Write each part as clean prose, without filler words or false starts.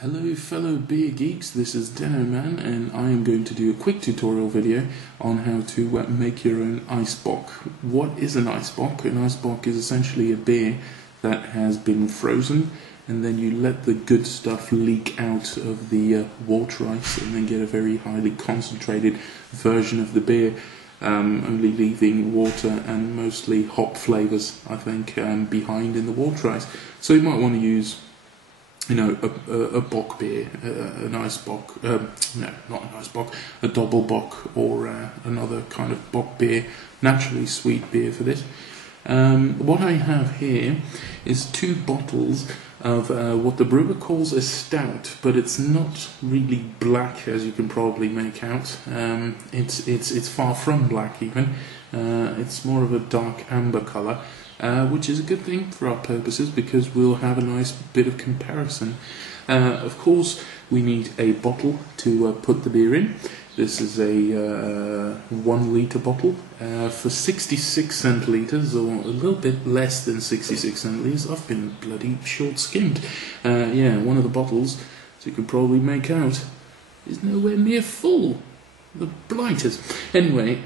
Hello fellow beer geeks, this is Denno man, and I am going to do a quick tutorial video on how to make your own Eisbock. What is an Eisbock? An Eisbock is essentially a beer that has been frozen, and then you let the good stuff leak out of the water ice and then get a very highly concentrated version of the beer, only leaving water and mostly hop flavours, I think, behind in the water ice. So you might want to use a bock beer, an Eisbock, no, not an Eisbock, a double bock, or another kind of bock beer, naturally sweet beer for this. What I have here is 2 bottles of what the brewer calls a stout, but it's not really black, as you can probably make out. It's far from black even. It's more of a dark amber colour. Which is a good thing for our purposes because we'll have a nice bit of comparison. Of course, we need a bottle to put the beer in. This is a 1 litre bottle for 66 centilitres, or a little bit less than 66 centilitres. I've been bloody short-skimmed. Yeah, one of the bottles, as you can probably make out, is nowhere near full. The blighters. Anyway,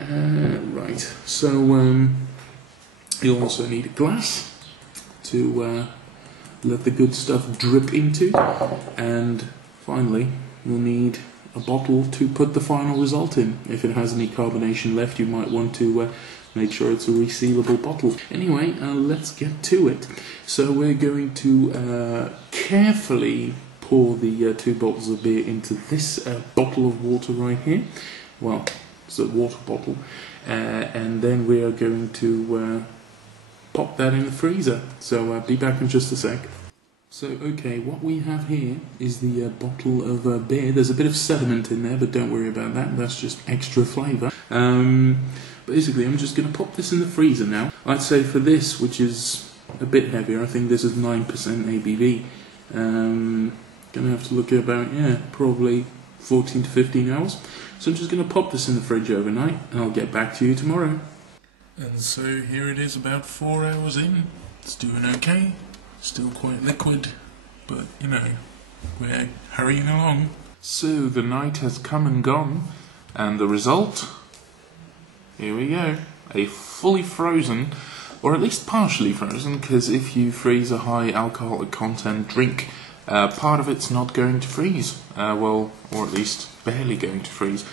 right, so you'll also need a glass to let the good stuff drip into, and finally you'll need a bottle to put the final result in. If it has any carbonation left, you might want to make sure it's a resealable bottle. Anyway, let's get to it. So we're going to carefully pour the 2 bottles of beer into this bottle of water right here. Well, it's a water bottle, and then we are going to pop that in the freezer. So be back in just a sec. So okay, what we have here is the bottle of beer. There's a bit of sediment in there, but don't worry about that, that's just extra flavour. Basically I'm just going to pop this in the freezer now. I'd say for this, which is a bit heavier, I think this is 9% ABV, gonna have to look at about, yeah, probably 14 to 15 hours. So I'm just going to pop this in the fridge overnight, and I'll get back to you tomorrow. And so here it is about 4 hours in. It's doing okay, still quite liquid, but you know, we're hurrying along. So the night has come and gone, and the result? Here we go. A fully frozen, or at least partially frozen, because if you freeze a high alcoholic content drink, part of it's not going to freeze. Well, or at least barely going to freeze.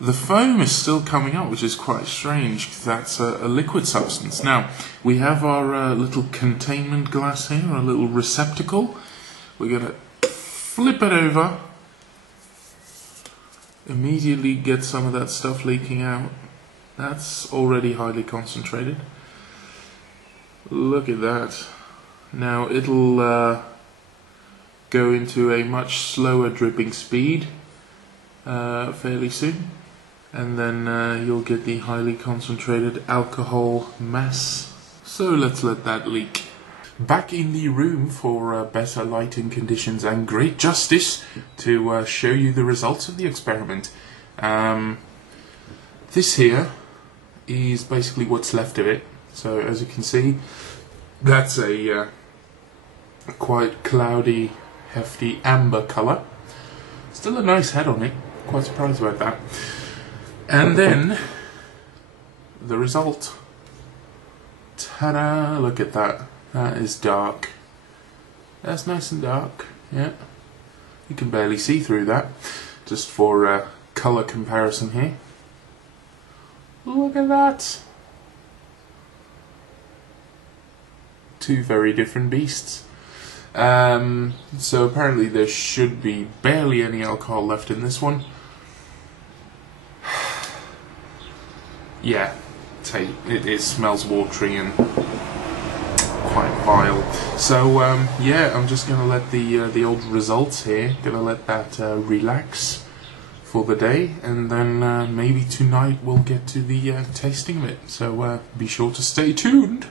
The foam is still coming up, which is quite strange, because that's a liquid substance. Now, we have our little containment glass here, our little receptacle. We're going to flip it over, immediately get some of that stuff leaking out. That's already highly concentrated. Look at that. Now, it'll go into a much slower dripping speed fairly soon. And then you'll get the highly concentrated alcohol mass. So let's let that leak. Back in the room for better lighting conditions and great justice to show you the results of the experiment. This here is basically what's left of it. So as you can see, that's a quite cloudy, hefty amber colour. Still a nice head on it. Quite surprised about that. And then, the result. Ta-da! Look at that. That is dark. That's nice and dark, yeah. You can barely see through that. Just for colour comparison here. Look at that! 2 very different beasts. So apparently there should be barely any alcohol left in this one. Yeah, it smells watery and quite vile. So yeah, I'm just gonna let the old results here, gonna let that relax for the day, and then maybe tonight we'll get to the tasting of it. So be sure to stay tuned.